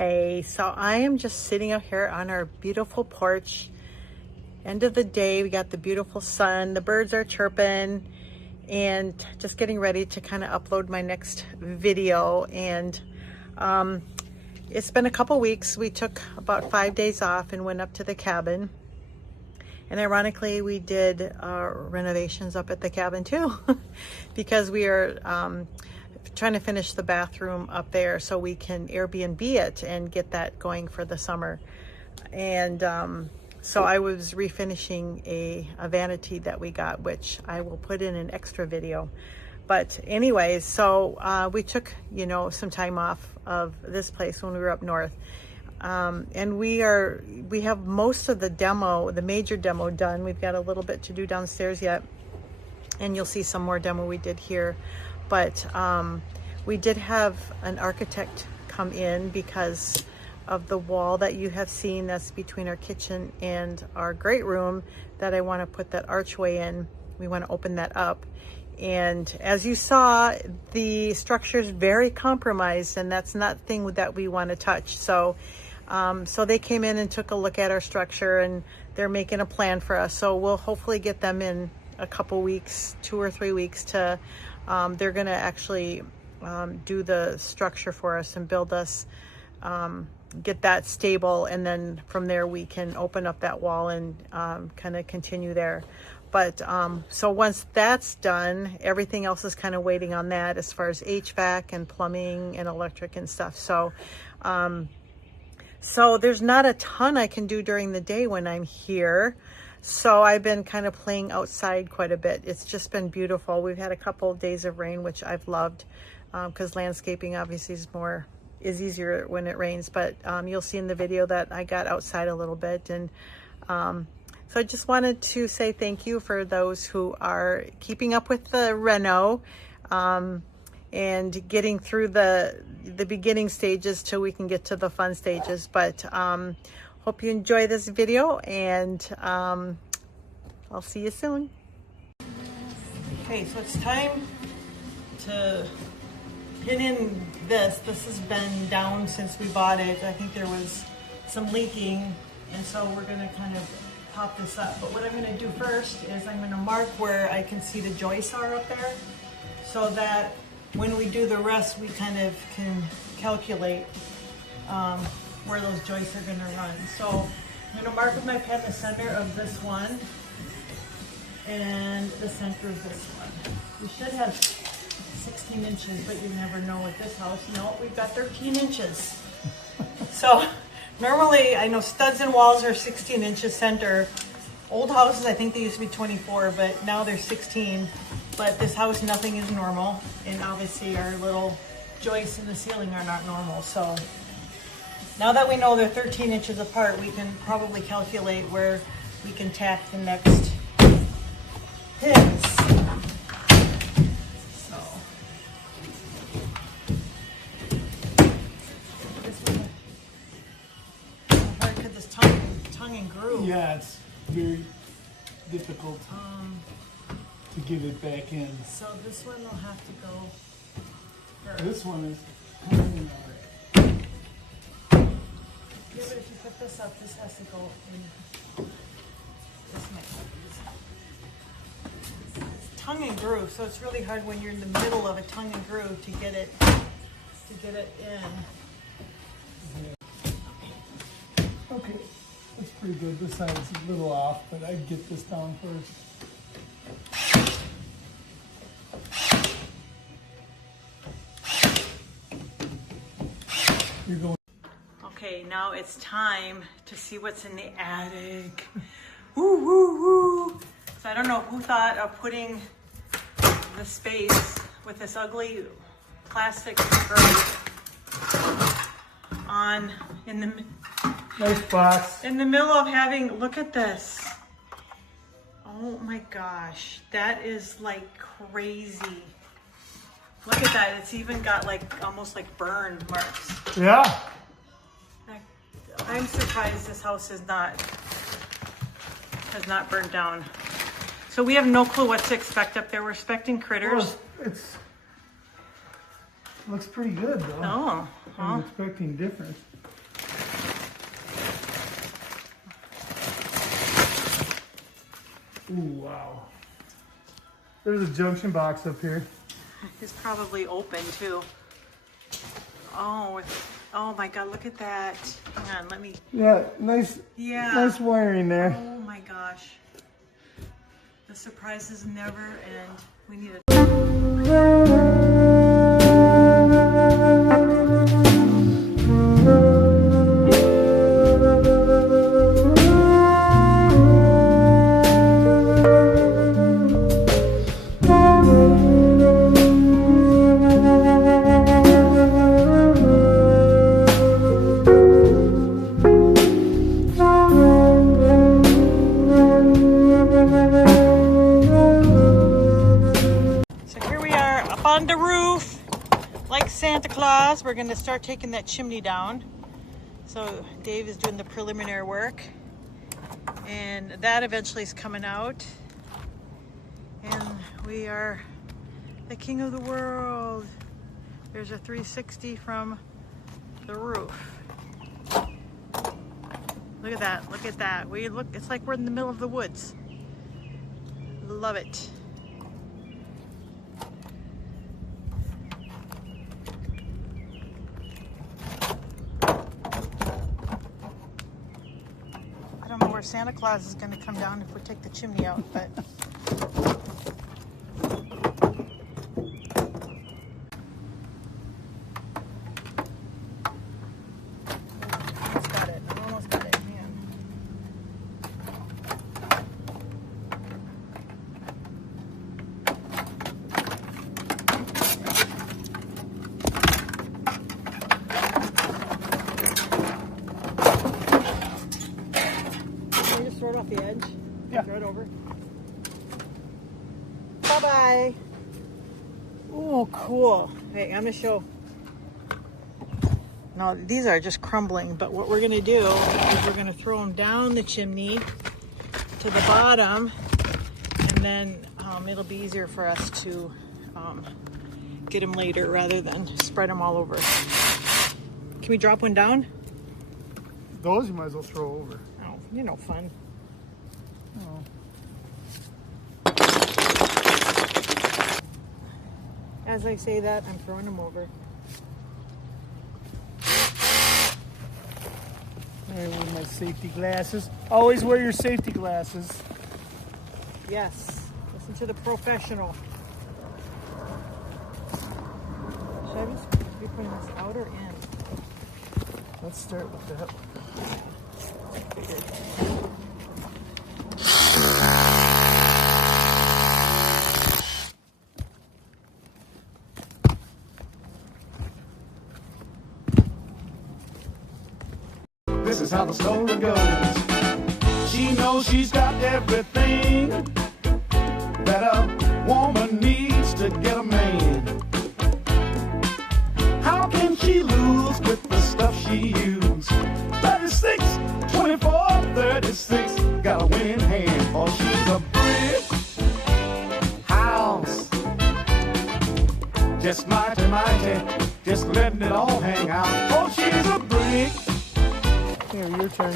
Okay, so I am just sitting out here on our beautiful porch. End of the day, we got the beautiful sun, the birds are chirping, and just getting ready to kind of upload my next video. And it's been a couple weeks. We took about 5 days off and went up to the cabin. And ironically, we did renovations up at the cabin too, because we are trying to finish the bathroom up there so we can Airbnb it and get that going for the summer. And so I was refinishing a vanity that we got, which I will put in an extra video. But anyways, so we took, some time off of this place when we were up north. And we have most of the major demo done. We've got a little bit to do downstairs yet, and you'll see some more demo we did here. But we did have an architect come in because of the wall that you have seen that's between our kitchen and our great room that I want to put that archway in. We want to open that up. And as you saw, the structure is very compromised, and that's not the thing that we want to touch. So they came in and took a look at our structure, and they're making a plan for us. So we'll hopefully get them in a couple weeks, 2 or 3 weeks to, they're gonna actually do the structure for us and build us, get that stable. And then from there we can open up that wall and kind of continue there. But so once that's done, everything else is kind of waiting on that as far as HVAC and plumbing and electric and stuff. So so there's not a ton I can do during the day when I'm here. So I've been kind of playing outside quite a bit. It's just been beautiful. We've had a couple of days of rain, which I've loved, because landscaping obviously is easier when it rains. But you'll see in the video that I got outside a little bit. And so I just wanted to say thank you for those who are keeping up with the reno, and getting through the beginning stages till we can get to the fun stages. But hope you enjoy this video, and I'll see you soon. Okay, so it's time to pin in this. This has been down since we bought it. I think there was some leaking, and so we're gonna kind of pop this up. But what I'm gonna do first is I'm gonna mark where I can see the joists are up there, so that when we do the rest, we kind of can calculate where those joists are gonna run. So I'm gonna mark with my pen the center of this one and the center of this one. We should have 16 inches, but you never know at this house. No, we've got 13 inches. So normally, I know studs and walls are 16 inches center. Old houses, I think they used to be 24, but now they're 16. But this house, nothing is normal. And obviously our little joists in the ceiling are not normal. So now that we know they're 13 inches apart, we can probably calculate where we can tack the next pins. So this one, how hard could this tongue and groove? Yeah, it's very difficult to get it back in. So this one will have to go first. This one is coming Yeah, but if you put this up, this has to go in. This might it's tongue and groove, so it's really hard when you're in the middle of a tongue and groove to get it in. Okay, that's pretty good. This side's a little off, but I'd get this down first. You're going. Okay, now it's time to see what's in the attic. Woo, woo, woo. So I don't know who thought of putting the space with this ugly plastic grate on in the Nice box. in the middle of having, look at this. Oh my gosh, that is like crazy. Look at that, it's even got like almost like burn marks. Yeah. I'm surprised this house has not burned down. So we have no clue what to expect up there. We're expecting critters. Well, it looks pretty good though. Oh, I'm expecting different. Ooh, wow. There's a junction box up here. It's probably open too. Oh, oh my God, look at that. Hang on, let me. Yeah, nice. Yeah. Nice wiring there. Oh my gosh. The surprises never end. We need a. On the roof, like Santa Claus. We're gonna start taking that chimney down. So Dave is doing the preliminary work, and that eventually is coming out. And we are the king of the world. There's a 360 from the roof. Look at that, look at that. It's like we're in the middle of the woods. Love it. I don't know where Santa Claus is going to come down if we take the chimney out, but almost got it. I almost got it. Hang on. Throw it off the edge. Yeah. Throw it over. Bye-bye. Oh, cool. Hey, I'm gonna show. Now, these are just crumbling, but what we're gonna do is we're gonna throw them down the chimney to the bottom, and then it'll be easier for us to get them later rather than spread them all over. Can we drop one down? Those you might as well throw over. Oh, you're no fun. Oh. As I say that, I'm throwing them over. I wear my safety glasses. Always wear your safety glasses. Yes. Listen to the professional. Should I just be putting this out or in? Let's start with that. This is how the story goes. She knows she's got everything that a woman needs to get a man. How can she lose with the stuff she used? 36, 24, 36, got a winning hand. Oh, she's a brick house. Just mighty, mighty, just letting it all hang out. Oh, she's a brick. Here, your turn.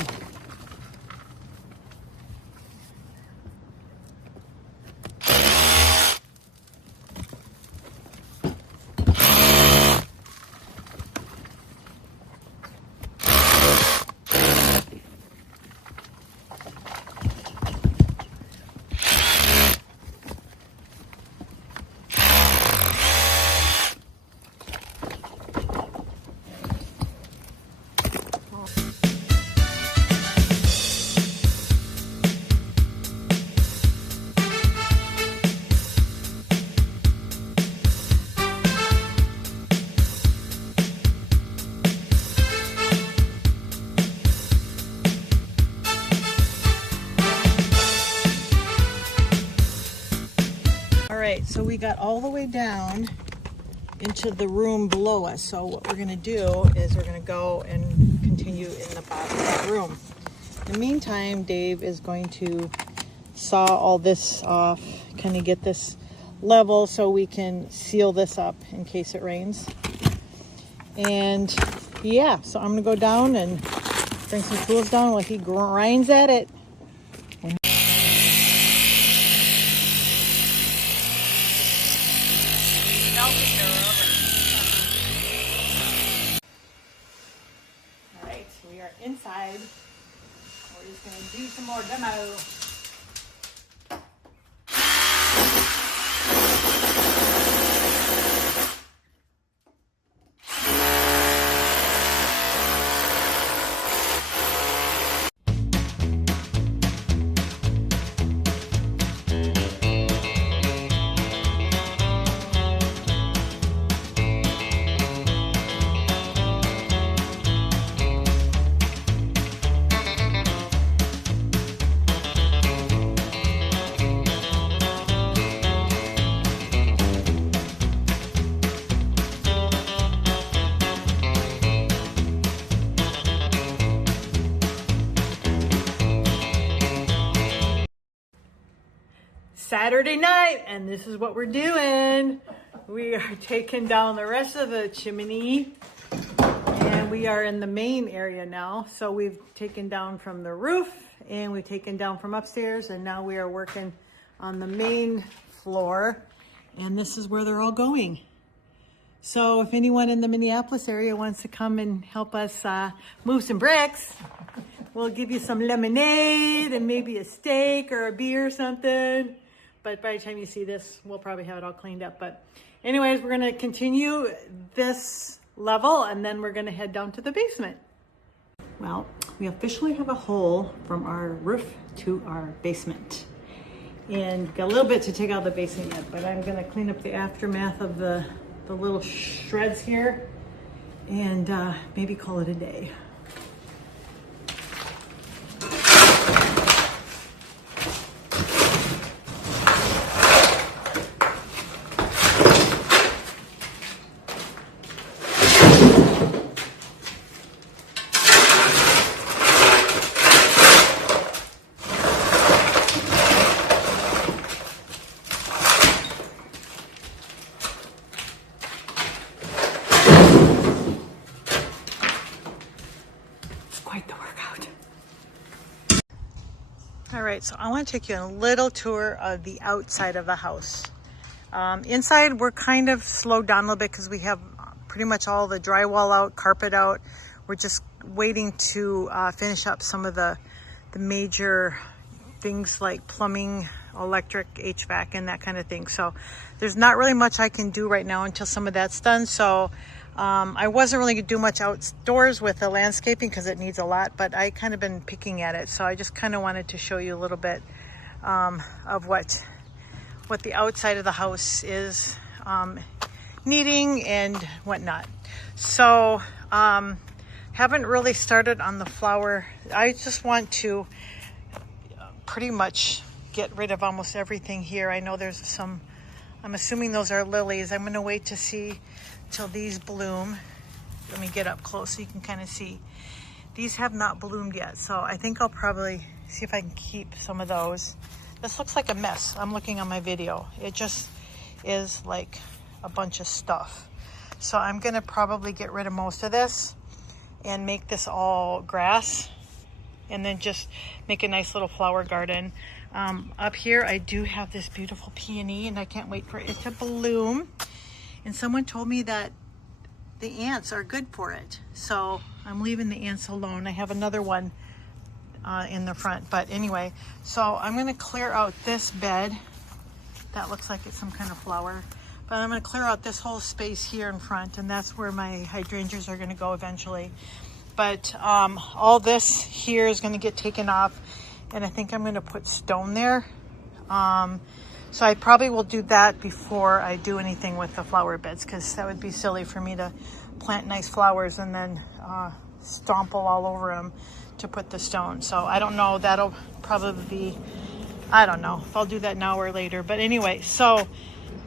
Alright, so we got all the way down into the room below us. So what we're going to do is we're going to go and continue in the bottom of the room. In the meantime, Dave is going to saw all this off, kind of get this level so we can seal this up in case it rains. And yeah, so I'm going to go down and bring some tools down while he grinds at it. inside. We're just gonna do some more demo. Saturday night, and this is what we're doing. We are taking down the rest of the chimney, and we are in the main area now. So we've taken down from the roof, and we've taken down from upstairs, and now we are working on the main floor, and this is where they're all going. So if anyone in the Minneapolis area wants to come and help us move some bricks, we'll give you some lemonade and maybe a steak or a beer or something. But by the time you see this, we'll probably have it all cleaned up. But anyways, we're gonna continue this level and then we're gonna head down to the basement. Well, we officially have a hole from our roof to our basement. And got a little bit to take out of the basement yet, but I'm gonna clean up the aftermath of the little shreds here and maybe call it a day. All right, so I want to take you on a little tour of the outside of the house. Inside, we're kind of slowed down a little bit because we have pretty much all the drywall out, carpet out. We're just waiting to finish up some of the major things like plumbing, electric, HVAC, and that kind of thing. So there's not really much I can do right now until some of that's done. So I wasn't really gonna do much outdoors with the landscaping because it needs a lot, but I kind of been picking at it. So I just kind of wanted to show you a little bit of what the outside of the house is needing and whatnot. So haven't really started on the flower. I just want to pretty much get rid of almost everything here. I know there's some, I'm assuming those are lilies. I'm gonna wait to see till these bloom. Let me get up close so you can kind of see. These have not bloomed yet, so I think I'll probably see if I can keep some of those. This looks like a mess. I'm looking on my video. It just is like a bunch of stuff. So I'm gonna probably get rid of most of this and make this all grass and then just make a nice little flower garden. Up here I do have this beautiful peony and I can't wait for it to bloom. And someone told me that the ants are good for it. So I'm leaving the ants alone. I have another one in the front. But anyway, so I'm gonna clear out this bed. That looks like it's some kind of flower. But I'm gonna clear out this whole space here in front, and that's where my hydrangeas are gonna go eventually. But all this here is gonna get taken off, and I think I'm gonna put stone there. So I probably will do that before I do anything with the flower beds, because that would be silly for me to plant nice flowers and then stomple all over them to put the stone. So I don't know, that'll probably be, I don't know if I'll do that now or later. But anyway, so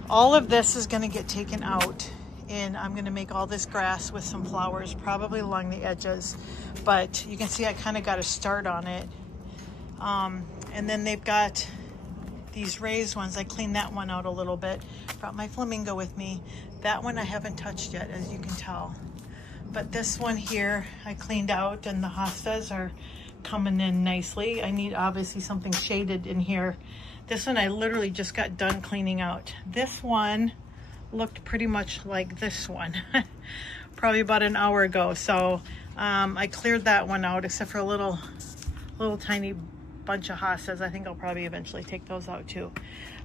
all of this is gonna get taken out and I'm gonna make all this grass with some flowers probably along the edges. But you can see I kind of got a start on it. And then they've got these raised ones. I cleaned that one out a little bit. Brought my flamingo with me. That one I haven't touched yet, as you can tell. But this one here I cleaned out, and the hostas are coming in nicely. I need obviously something shaded in here. This one I literally just got done cleaning out. This one looked pretty much like this one probably about an hour ago. So I cleared that one out except for a little tiny bunch of hostas. I think I'll probably eventually take those out too.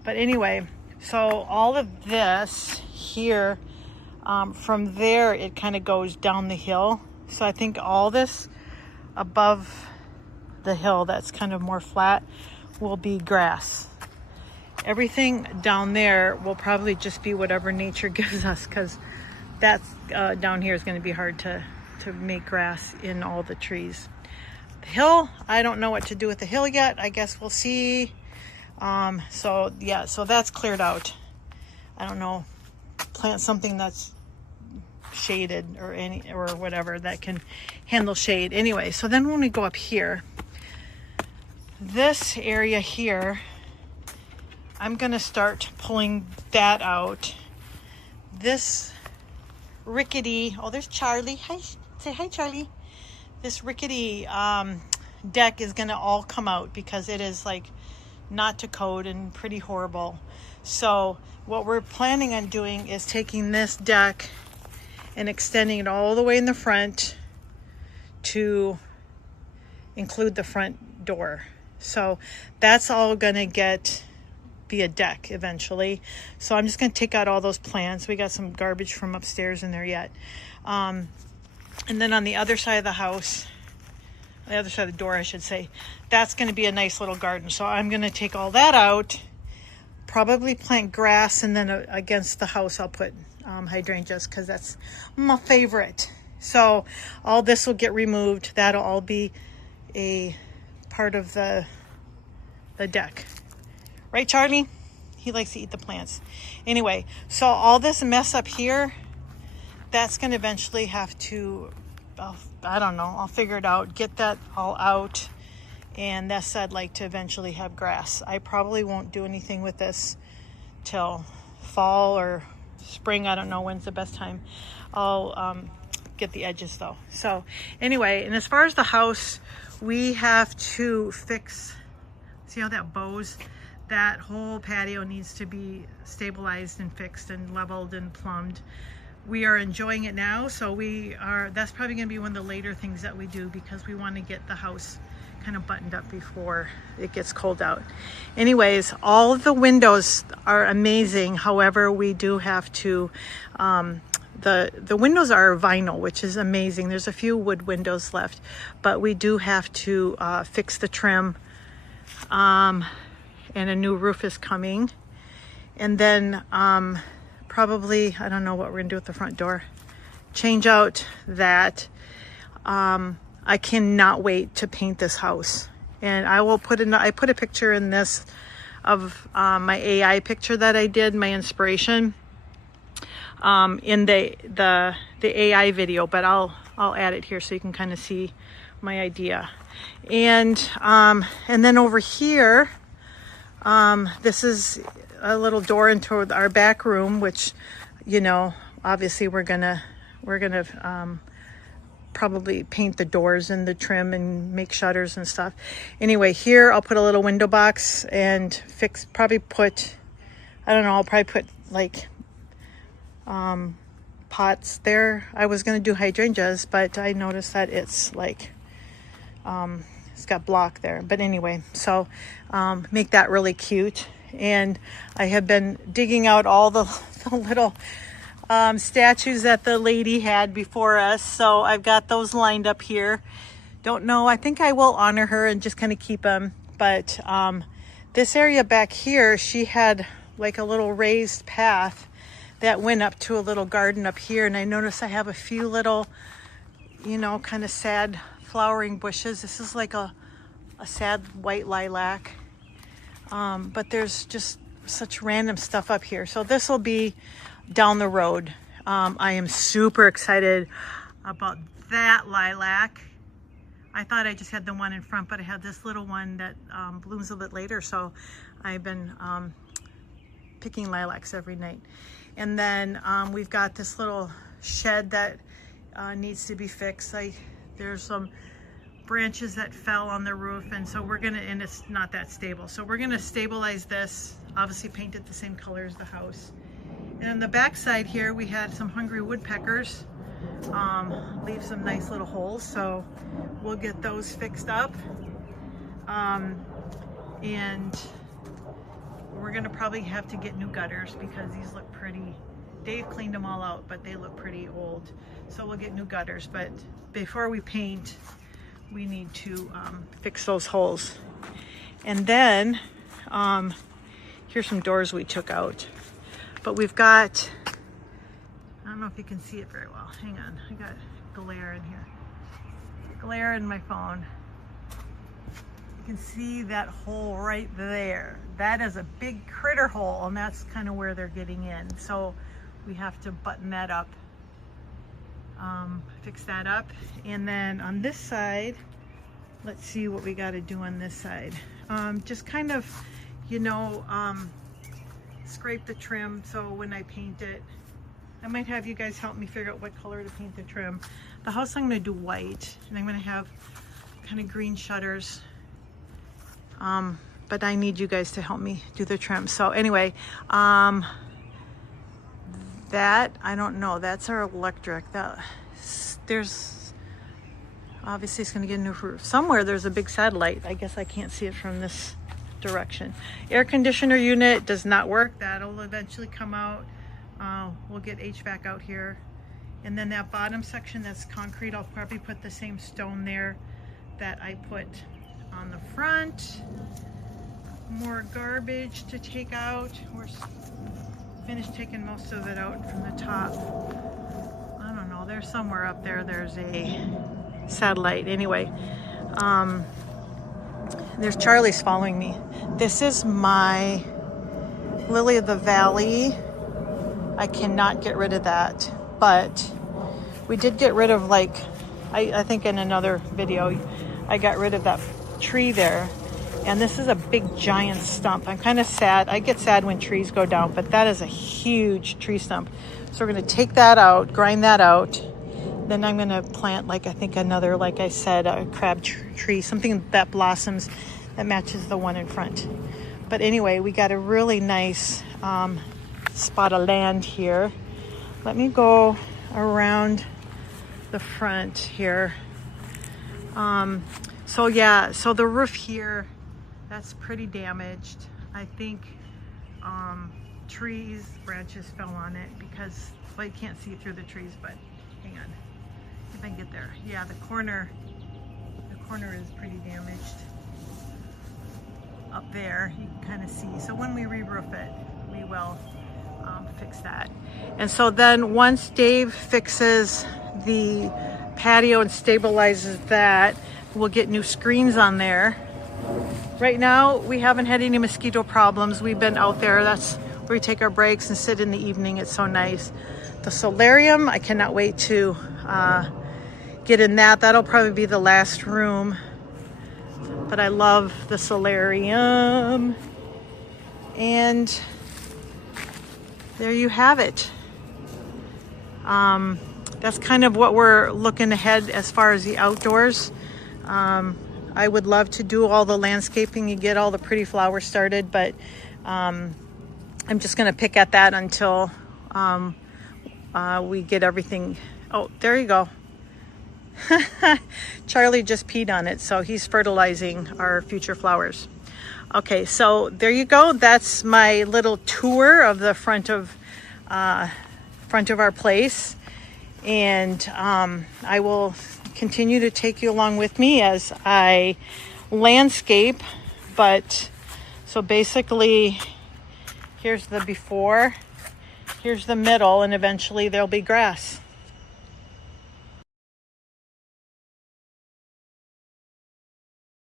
But anyway, so all of this here, from there it kind of goes down the hill. So I think all this above the hill that's kind of more flat will be grass. Everything down there will probably just be whatever nature gives us, because that's down here is going to be hard to make grass in all the trees. The hill, I don't know what to do with the hill yet. I guess we'll see. So yeah, so that's cleared out. I don't know, plant something that's shaded or whatever that can handle shade. Anyway, so then when we go up here, this area here, I'm gonna start pulling that out. This rickety, oh, there's Charlie. Hi, say hi, Charlie. This rickety deck is gonna all come out because it is like not to code and pretty horrible. So what we're planning on doing is taking this deck and extending it all the way in the front to include the front door. So that's all gonna be a deck eventually. So I'm just gonna take out all those plants. We got some garbage from upstairs in there yet. And then on the other side of the house, the other side of the door, I should say, that's gonna be a nice little garden. So I'm gonna take all that out, probably plant grass, and then against the house I'll put hydrangeas, because that's my favorite. So all this will get removed. That'll all be a part of the deck. Right, Charlie? He likes to eat the plants. Anyway, so all this mess up here, that's going to eventually have to, I don't know, I'll figure it out, get that all out. And that's, I'd like to eventually have grass. I probably won't do anything with this till fall or spring. I don't know when's the best time. I'll get the edges though. So anyway, and as far as the house, we have to fix, see how that bows? That whole patio needs to be stabilized and fixed and leveled and plumbed. We are enjoying it now, so that's probably going to be one of the later things that we do, because we want to get the house kind of buttoned up before it gets cold out. Anyways, all of the windows are amazing. However, we do have to, the windows are vinyl, which is amazing. There's a few wood windows left, but we do have to fix the trim, and a new roof is coming. And then probably, I don't know what we're gonna do with the front door. Change out that. I cannot wait to paint this house. And I will I put a picture in this of my AI picture that I did, my inspiration, in the AI video, but I'll add it here so you can kind of see my idea. And then over here, this is a little door into our back room, which, you know, obviously we're gonna probably paint the doors and the trim and make shutters and stuff. Anyway, here I'll put a little window box and probably put, I don't know, I'll probably put like pots there. I was gonna do hydrangeas, but I noticed that it's like it's got block there. But anyway, so make that really cute. And I have been digging out all the little statues that the lady had before us. So I've got those lined up here. Don't know, I think I will honor her and just kind of keep them. But this area back here, she had like a little raised path that went up to a little garden up here. And I noticed I have a few little, you know, kind of sad flowering bushes. This is like a sad white lilac. But there's just such random stuff up here. So this will be down the road. I am super excited about that lilac. I thought I just had the one in front, but I have this little one that blooms a bit later. So I've been picking lilacs every night. And then we've got this little shed that needs to be fixed. There's some branches that fell on the roof, and so and it's not that stable. So we're gonna stabilize this, obviously paint it the same color as the house. And on the back side here, we had some hungry woodpeckers leave some nice little holes. So we'll get those fixed up. And we're gonna probably have to get new gutters because these look pretty, Dave cleaned them all out, but they look pretty old. So we'll get new gutters, but before we paint, we need to fix those holes. And then, here's some doors we took out. But we've got, I don't know if you can see it very well. Hang on, I got glare in here. Glare in my phone. You can see that hole right there. That is a big critter hole, and that's kind of where they're getting in. So we have to button that up, fix that up. And then on this side, let's see what we got to do on this side. Just kind of, you know, scrape the trim so when I paint it, I might have you guys help me figure out what color to paint the trim. The house I'm going to do white, and I'm going to have kind of green shutters. But I need you guys to help me do the trim. So anyway, that, I don't know, that's our electric. There's, obviously it's gonna get a new roof. Somewhere there's a big satellite. I guess I can't see it from this direction. Air conditioner unit does not work. That'll eventually come out. We'll get HVAC out here. And then that bottom section that's concrete, I'll probably put the same stone there that I put on the front. More garbage to take out. We're finished taking most of it out from the top. I don't know, there's somewhere up there, there's a satellite. Anyway, there's Charlie's following me. This is my lily of the valley. I cannot get rid of that, but we did get rid of, like, I think in another video, I got rid of that tree there. And this is a big giant stump. I'm kind of sad. I get sad when trees go down, but that is a huge tree stump. So we're going to take that out, grind that out. Then I'm going to plant, like, I think another, like I said, a crab tree, something that blossoms that matches the one in front. But anyway, we got a really nice spot of land here. Let me go around the front here. So yeah, so the roof here, that's pretty damaged. I think trees, branches fell on it because, well, you can't see through the trees, but hang on, if I can get there. Yeah, the corner is pretty damaged up there. You can kind of see. So when we re-roof it, we will fix that. And so then once Dave fixes the patio and stabilizes that, we'll get new screens on there. Right now, we haven't had any mosquito problems. We've been out there. That's where we take our breaks and sit in the evening. It's so nice. The solarium, I cannot wait to get in that. That'll probably be the last room. But I love the solarium. And there you have it. That's kind of what we're looking ahead as far as the outdoors. I would love to do all the landscaping and get all the pretty flowers started, but I'm just going to pick at that until we get everything. Oh, there you go. Charlie just peed on it, so he's fertilizing our future flowers. Okay, so there you go. That's my little tour of the front of our place, and I will continue to take you along with me as I landscape. But so basically, here's the before, here's the middle, and eventually there'll be grass.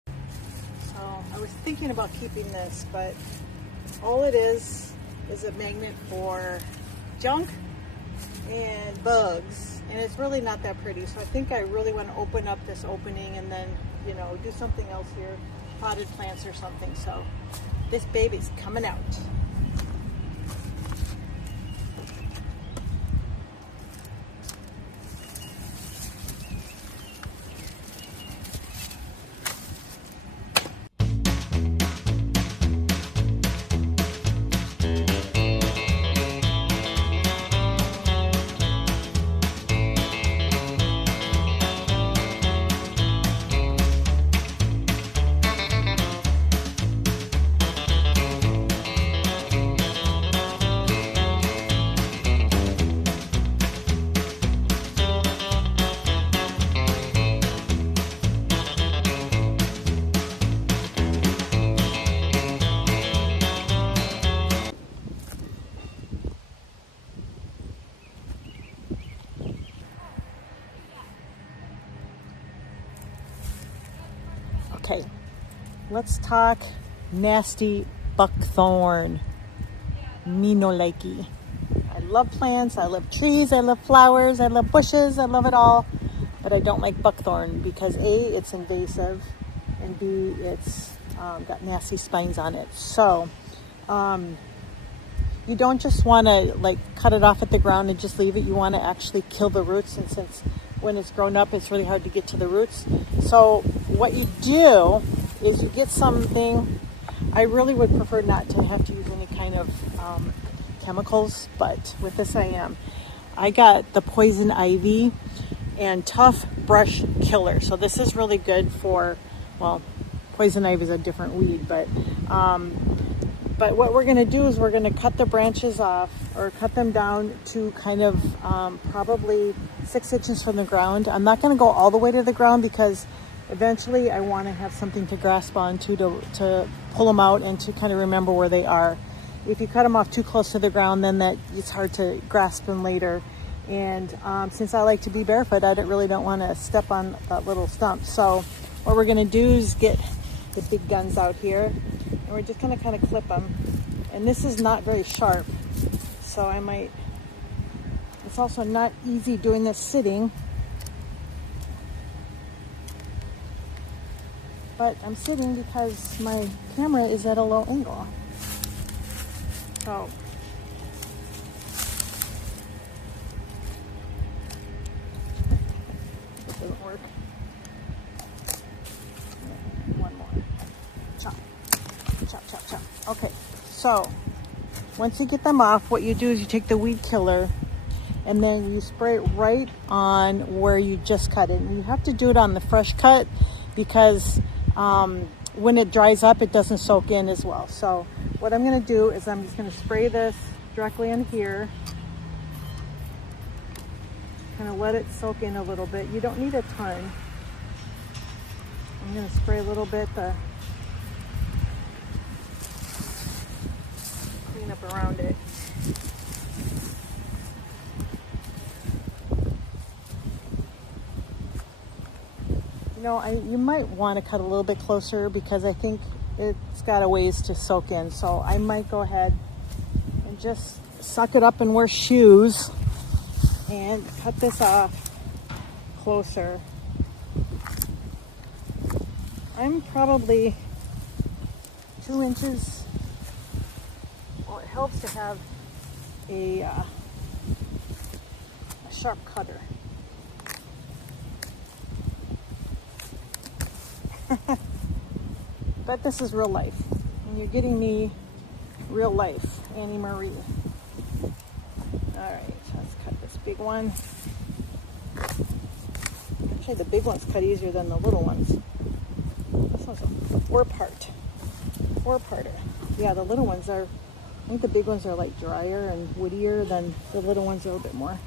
So I was thinking about keeping this, but all it is a magnet for junk and bugs, and it's really not that pretty. So I think I really want to open up this opening and then, you know, do something else here, potted plants or something. So this baby's coming out. let's talk nasty buckthorn. Me no likey. I love plants, I love trees, I love flowers, I love bushes, I love it all. But I don't like buckthorn because A, it's invasive, and B, it's got nasty spines on it. So you don't just want to like cut it off at the ground and just leave it. You want to actually kill the roots, and since when it's grown up, it's really hard to get to the roots. So what you do is you get something. I really would prefer not to have to use any kind of chemicals, but with this I got the poison ivy and tough brush killer. So this is really good for, well, poison ivy is a different weed, but what we're going to do is we're going to cut the branches off, or cut them down to kind of probably 6 inches from the ground. I'm not going to go all the way to the ground because eventually I want to have something to grasp onto to pull them out and to kind of remember where they are. If you cut them off too close to the ground, then it's hard to grasp them later. And since I like to be barefoot, I really don't want to step on that little stump. So what we're going to do is get the big guns out here, and we're just going to kind of clip them. And this is not very sharp, so it's also not easy doing this sitting. But I'm sitting because my camera is at a low angle. So it doesn't work. One more. Chop. Chop, chop, chop. Okay, so once you get them off, what you do is you take the weed killer and then you spray it right on where you just cut it. And you have to do it on the fresh cut because when it dries up, it doesn't soak in as well. So what I'm going to do is I'm just going to spray this directly in here. Kind of let it soak in a little bit. You don't need a ton. I'm going to spray a little bit to clean up around it. You might want to cut a little bit closer because I think it's got a ways to soak in. So I might go ahead and just suck it up and wear shoes and cut this off closer. I'm probably 2 inches. Well, it helps to have a sharp cutter. But this is real life, and you're getting me real life, Annie Marie. All right, let's cut this big one. Actually, the big ones cut easier than the little ones. This one's a four-parter. Yeah, the little ones are, I think the big ones are like drier and woodier than the little ones are a little bit more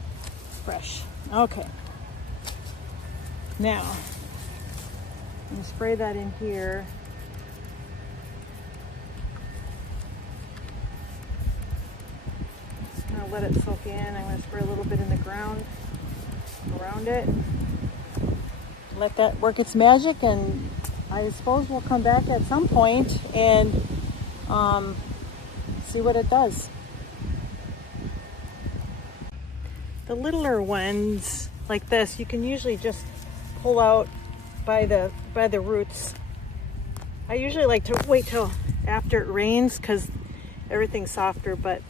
fresh. Okay. Now, I'm going to spray that in here. Just kind of let it soak in. I'm going to spray a little bit in the ground around it. Let that work its magic, and I suppose we'll come back at some point and see what it does. The littler ones like this, you can usually just pull out by the roots. I usually like to wait till after it rains because everything's softer, but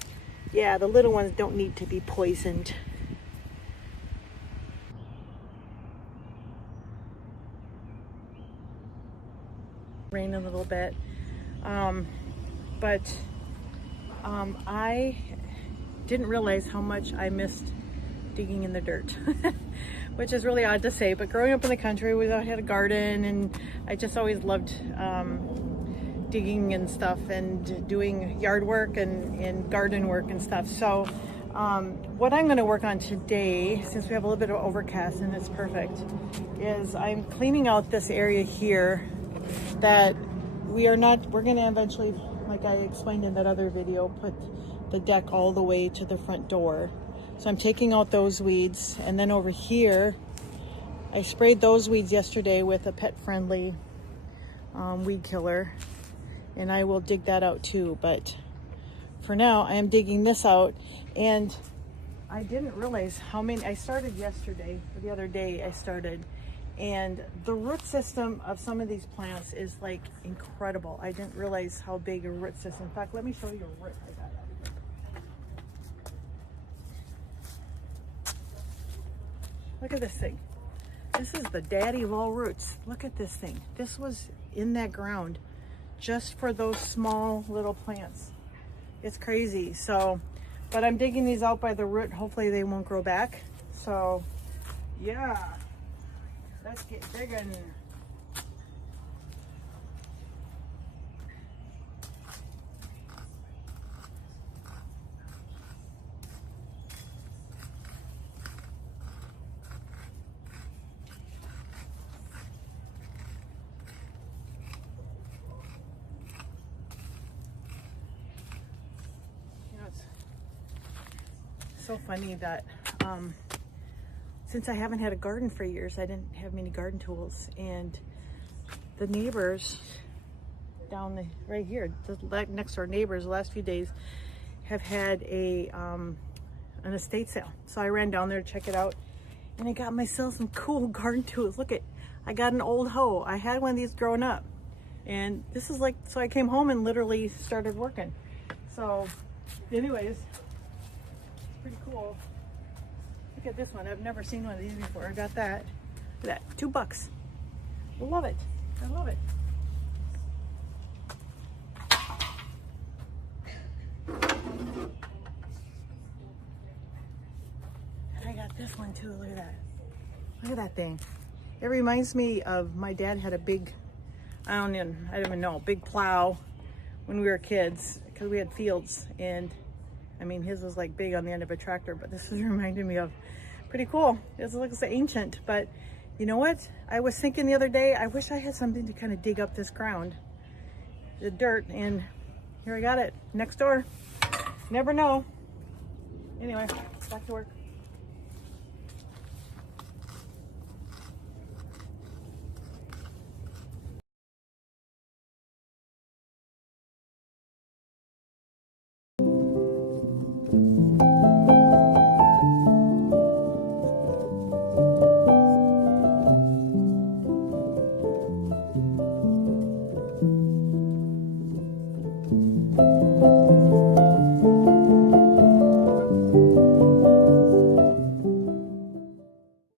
yeah, the little ones don't need to be poisoned. Rain a little bit, but I didn't realize how much I missed digging in the dirt. Which is really odd to say, but growing up in the country, we had a garden, and I just always loved digging and stuff and doing yard work and garden work and stuff. So what I'm going to work on today, since we have a little bit of overcast and it's perfect, is I'm cleaning out this area here that we're going to eventually, like I explained in that other video, put the deck all the way to the front door. So I'm taking out those weeds, and then over here, I sprayed those weeds yesterday with a pet-friendly weed killer, and I will dig that out too. But for now, I am digging this out, and I didn't realize how many. I started yesterday, or the other day I started, and the root system of some of these plants is like incredible. I didn't realize how big a root system. In fact, let me show you a root I got out here. Look at this thing. This is the daddy of all roots. Look at this thing. This was in that ground just for those small little plants. It's crazy. So, but I'm digging these out by the root. Hopefully they won't grow back. So yeah, let's get digging. So funny that since I haven't had a garden for years, I didn't have many garden tools, and the neighbors down right here, the next door neighbors, the last few days have had an estate sale. So I ran down there to check it out, and I got myself some cool garden tools. Look, I got an old hoe. I had one of these growing up, and this is like, so I came home and literally started working. So anyways, pretty cool. Look at this one. I've never seen one of these before. I got that. Look at that. $2. I love it. I love it. And I got this one too. Look at that. Look at that thing. It reminds me of my dad had a big, I don't even know, big plow when we were kids, because we had fields, and I mean, his was like big on the end of a tractor, but this is reminding me of. Pretty cool. It looks ancient, but you know what? I was thinking the other day, I wish I had something to kind of dig up this ground, the dirt, and here I got it next door. Never know. Anyway, back to work.